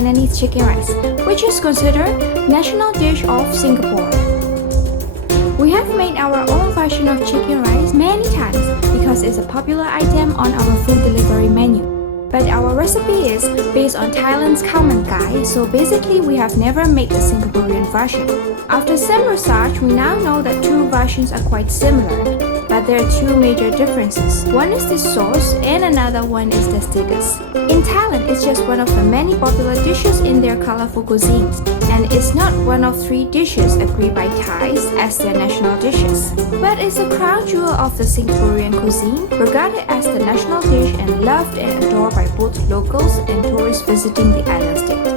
Hainanese chicken rice, which is considered national dish of Singapore. We have made our own version of chicken rice many times because it's a popular item on our food delivery menu. But our recipe is based on Thailand's khao, so basically we have never made the Singaporean version. After some research, we now know that two versions are quite similar, but there are two major differences. One is the sauce and another one is the stickers. In Thailand, it's just one of the many popular dishes in their colorful cuisines, and it's not one of three dishes agreed by Thais as their national dishes. But it's a crown jewel of the Singaporean cuisine, regarded as the national dish and loved and adored by both locals and tourists visiting the island state.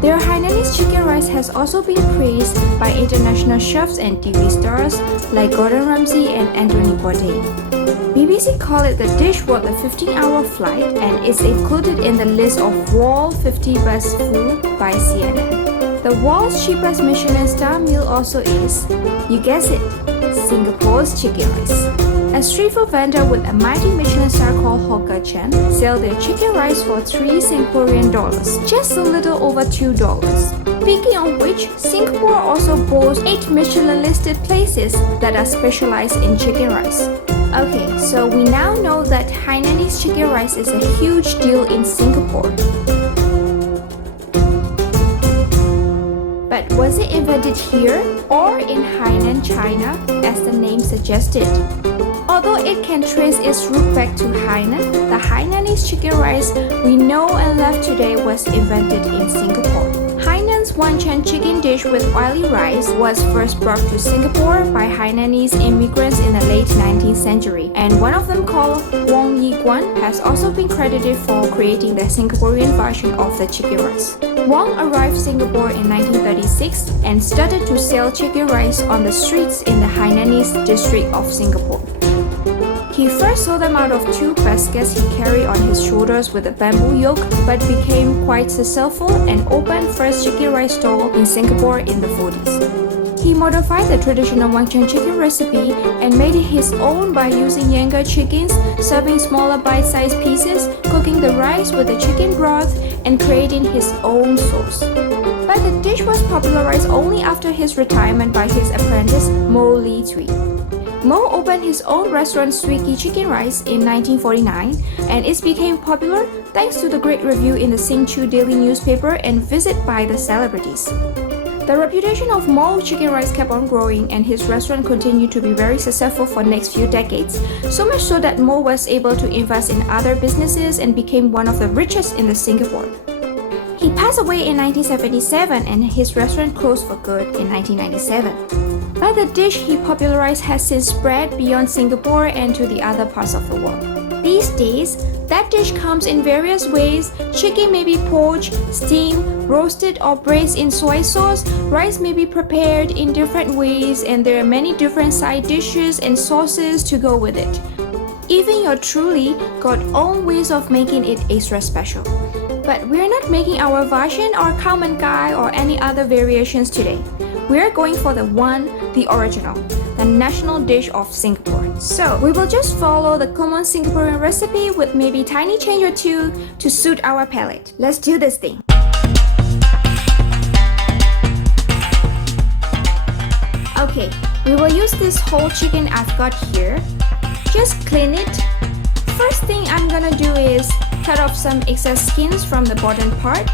Their Hainanese chicken rice has also been praised by international chefs and TV stars like Gordon Ramsay and Anthony Bourdain. BBC called it the dish worth a 15-hour flight and is included in the list of World 50 Best Food by CNN. The world's cheapest Michelin star meal also is, you guess it, Singapore's chicken rice. A street food vendor with a mighty Michelin star called Hawker Chan sell their chicken rice for 3 Singaporean dollars, just a little over $2. Speaking of which, Singapore also boasts 8 Michelin-listed places that are specialized in chicken rice. Okay, so we now know that Hainanese chicken rice is a huge deal in Singapore. But was it invented here or in Hainan, China, as the name suggested? Although it can trace its root back to Hainan, the Hainanese chicken rice we know and love today was invented in Singapore. Hainan's Wanchai chicken dish with oily rice was first brought to Singapore by Hainanese immigrants in the late 19th century, and one of them called Wong Yi Guan has also been credited for creating the Singaporean version of the chicken rice. Wong arrived Singapore in 1936 and started to sell chicken rice on the streets in the Hainanese district of Singapore. He first sold them out of 2 baskets he carried on his shoulders with a bamboo yoke, but became quite successful and opened first chicken rice stall in Singapore in the 40s. He modified the traditional Wanchai chicken recipe and made it his own by using younger chickens, serving smaller bite-sized pieces, cooking the rice with the chicken broth, and creating his own sauce. But the dish was popularized only after his retirement by his apprentice Mo Lee Tui. Mo opened his own restaurant Swiki Chicken Rice in 1949, and it became popular thanks to the great review in the Singchu Daily newspaper and visit by the celebrities. The reputation of Mo Chicken Rice kept on growing, and his restaurant continued to be very successful for the next few decades, so much so that Mo was able to invest in other businesses and became one of the richest in Singapore. He passed away in 1977 and his restaurant closed for good in 1997. But the dish he popularized has since spread beyond Singapore and to the other parts of the world. These days, that dish comes in various ways. Chicken may be poached, steamed, roasted or braised in soy sauce. Rice may be prepared in different ways, and there are many different side dishes and sauces to go with it. Even your truly got own ways of making it extra special. But we're not making our version or khao or any other variations today. We're going for the original, the national dish of Singapore. So we will just follow the common Singaporean recipe with maybe tiny change or two to suit our palate. Let's do this thing. Okay, we will use this whole chicken I've got here. Just clean it. First thing I'm gonna do is cut off some excess skins from the bottom part.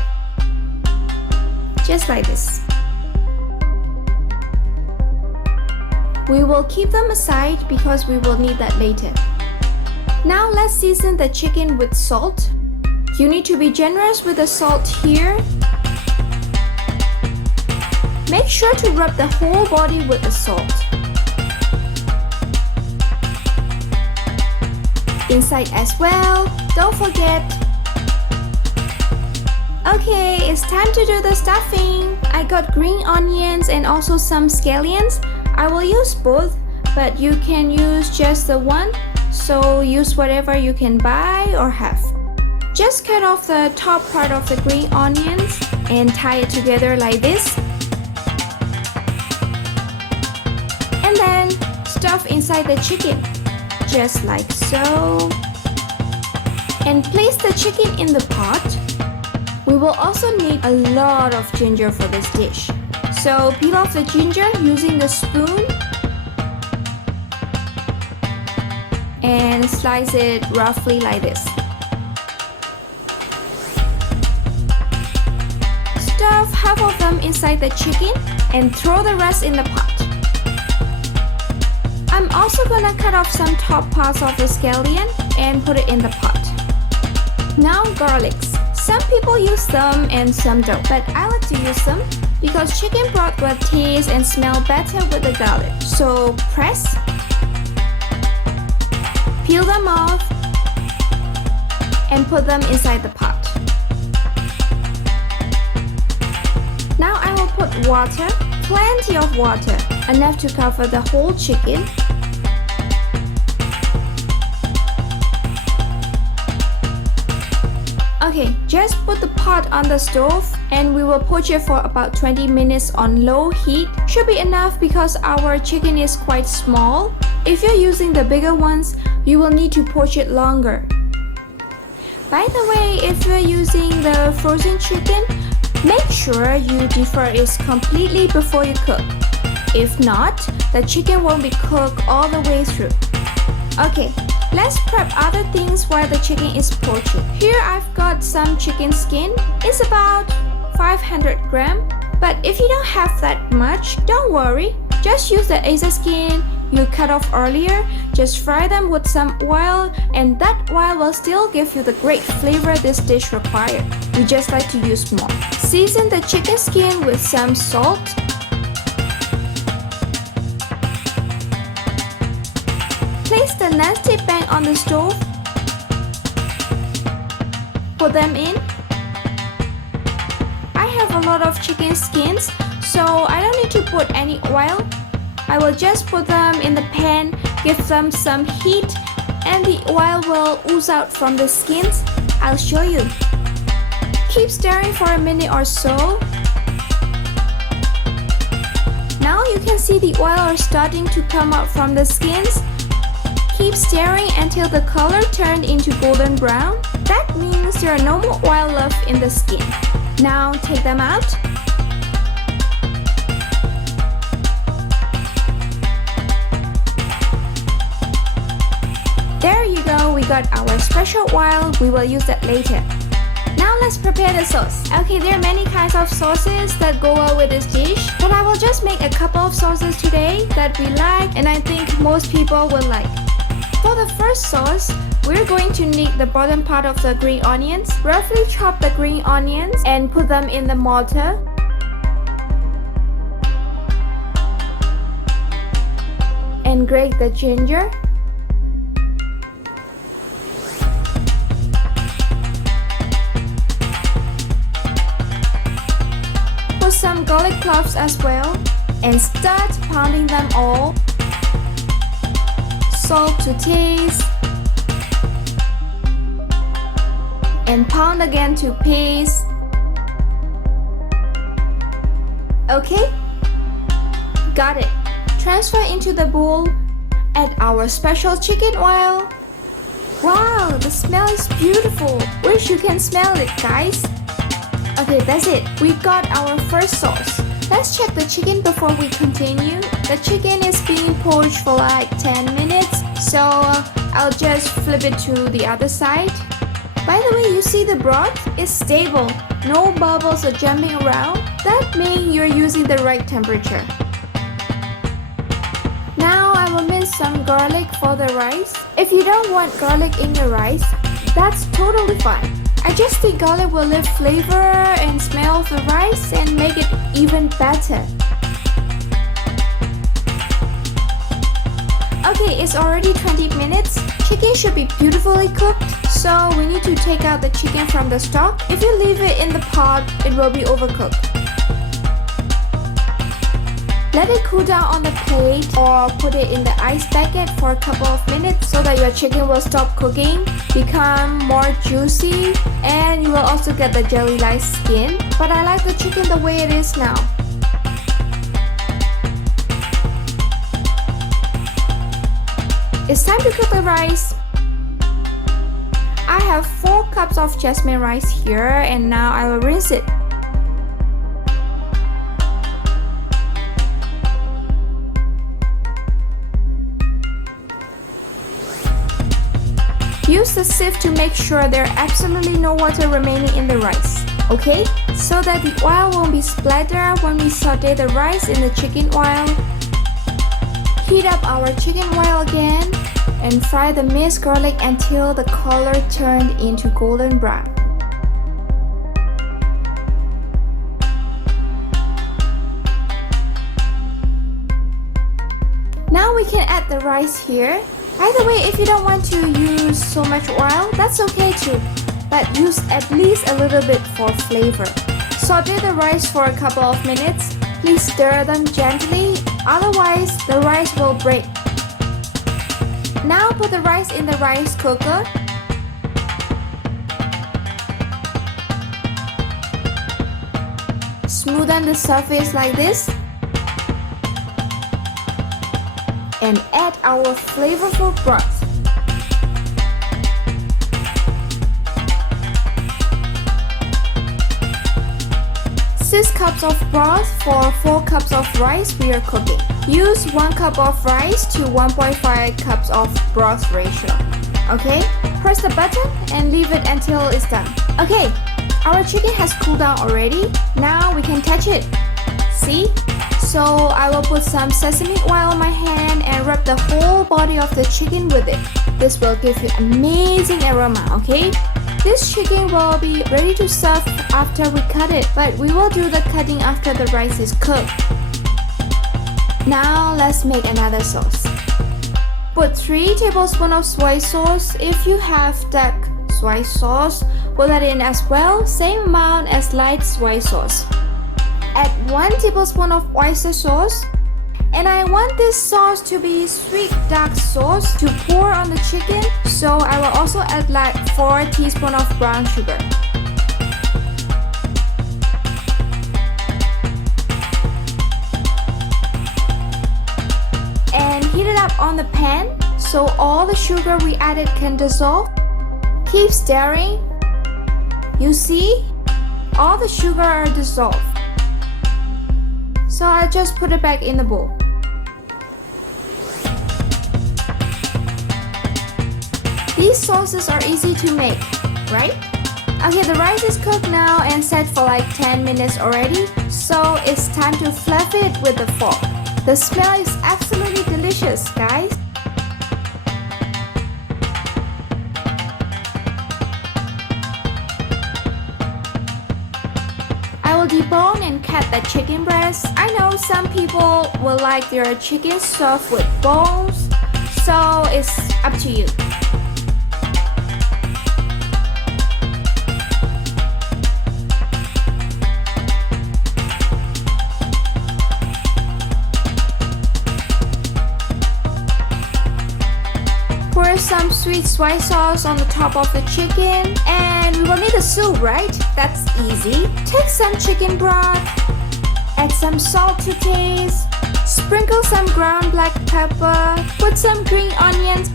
Just like this. We will keep them aside because we will need that later. Now let's season the chicken with salt. You need to be generous with the salt here. Make sure to rub the whole body with the salt. Inside as well, don't forget. Okay, it's time to do the stuffing. I got green onions and also some scallions. I will use both, but you can use just the one, so use whatever you can buy or have. Just cut off the top part of the green onions and tie it together like this. And then stuff inside the chicken, just like so. the chicken in the pot. We will also need a lot of ginger for this dish. So peel off the ginger using the spoon and slice it roughly like this. Stuff half of them inside the chicken and throw the rest in the pot. I'm also gonna cut off some top parts of the scallion and put it in the pot. Now garlics. Some people use them and some don't, but I like to use them because chicken broth will taste and smell better with the garlic. So press, peel them off, and put them inside the pot. Now I will put water, plenty of water, enough to cover the whole chicken. Okay, just put the pot on the stove and we will poach it for about 20 minutes on low heat. Should be enough because our chicken is quite small. If you're using the bigger ones, you will need to poach it longer. By the way, if you're using the frozen chicken, make sure you defrost it completely before you cook. If not, the chicken won't be cooked all the way through. Okay, let's prep other things while the chicken is poaching. Here I've got some chicken skin. It's about 500 grams. But if you don't have that much, don't worry. Just use the extra skin you cut off earlier. Just fry them with some oil and that oil will still give you the great flavor this dish requires. We just like to use more. Season the chicken skin with some salt. Place the non-stick pan on the stove. Put them in. I have a lot of chicken skins, so I don't need to put any oil. I will just put them in the pan, give them some heat, and the oil will ooze out from the skins. I'll show you. Keep stirring for a minute or so. Now you can see the oil is starting to come out from the skins. Keep stirring until the color turned into golden brown. That means there are no more oil left in the skin. Now take them out. There you go, we got our special oil. We will use that later. Now let's prepare the sauce. Okay, there are many kinds of sauces that go well with this dish, but I will just make a couple of sauces today that we like and I think most people will like. For the first sauce, we're going to need the bottom part of the green onions. Roughly chop the green onions and put them in the mortar. And grate the ginger. Put some garlic cloves as well and start pounding them all. Salt to taste. And pound again to paste. Okay, got it. Transfer into the bowl. Add our special chicken oil. Wow, the smell is beautiful. Wish you can smell it, guys. Okay, that's it. We got our first sauce. Let's check the chicken before we continue. The chicken is being poached for like 10 minutes, so I'll just flip it to the other side. By the way, you see the broth is stable. No bubbles are jumping around. That means you're using the right temperature. Now I will mince some garlic for the rice. If you don't want garlic in your rice, that's totally fine. I just think garlic will lift flavor and smell of the rice and make it even better. Okay, it's already 20 minutes. Chicken should be beautifully cooked, so we need to take out the chicken from the stock. If you leave it in the pot, it will be overcooked. Let it cool down on the plate or put it in the ice bucket for a couple of minutes so that your chicken will stop cooking, become more juicy, and you will also get the jelly-like skin. But I like the chicken the way it is now. It's time to cook the rice. I have 4 cups cups of jasmine rice here, and now I will rinse it. Use the sieve to make sure there are absolutely no water remaining in the rice, okay? So that the oil won't be splattered when we saute the rice in the chicken oil. Heat up our chicken oil again and fry the minced garlic until the color turned into golden brown. Now we can add the rice here. By the way, if you don't want to use so much oil, that's okay too, but use at least a little bit for flavor. Saute the rice for a couple of minutes. Please stir them gently, otherwise the rice will break. Now put the rice in the rice cooker. Smoothen the surface like this. And add our flavorful broth. Six cups of broth for 4 cups of rice we are cooking. Use 1 cup of rice to 1.5 cups of broth ratio. Okay? Press the button and leave it until it's done. Okay, our chicken has cooled down already. Now we can touch it. See? So I will put some sesame oil on my hand and rub the whole body of the chicken with it. This will give you amazing aroma, okay? This chicken will be ready to serve after we cut it, but we will do the cutting after the rice is cooked. Now let's make another sauce. Put 3 tablespoons of soy sauce. If you have dark soy sauce, put that in as well, same amount as light soy sauce. Add 1 tablespoon of oyster sauce. And I want this sauce to be sweet dark sauce to pour on the chicken, so I will also add like 4 teaspoons of brown sugar. And heat it up on the pan so all the sugar we added can dissolve. Keep stirring. You see? All the sugar are dissolved. So I just put it back in the bowl. These sauces are easy to make, right? Okay, the rice is cooked now and set for like 10 minutes already, so it's time to fluff it with a fork. The smell is absolutely delicious, guys. I will debone and cut the chicken breast. I know some people will like their chicken served with bones, so it's up to you. Pour some sweet soy sauce on the top of the chicken, and we will need a soup, right? That's easy. Take some chicken broth, add some salt to taste, sprinkle some ground black pepper, put some green onions,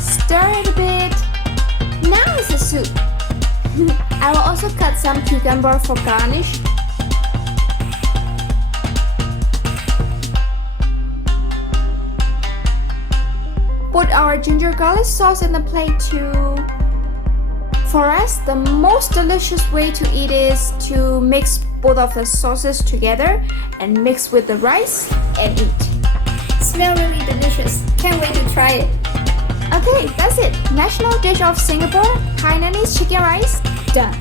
stir it a bit. Now it's a soup. I will also cut some cucumber for garnish. Put our ginger garlic sauce in the plate too. For us, the most delicious way to eat is to mix both of the sauces together and mix with the rice and eat. Smell really delicious. Can't wait to try it. Okay, that's it. National dish of Singapore, Hainanese chicken rice, done.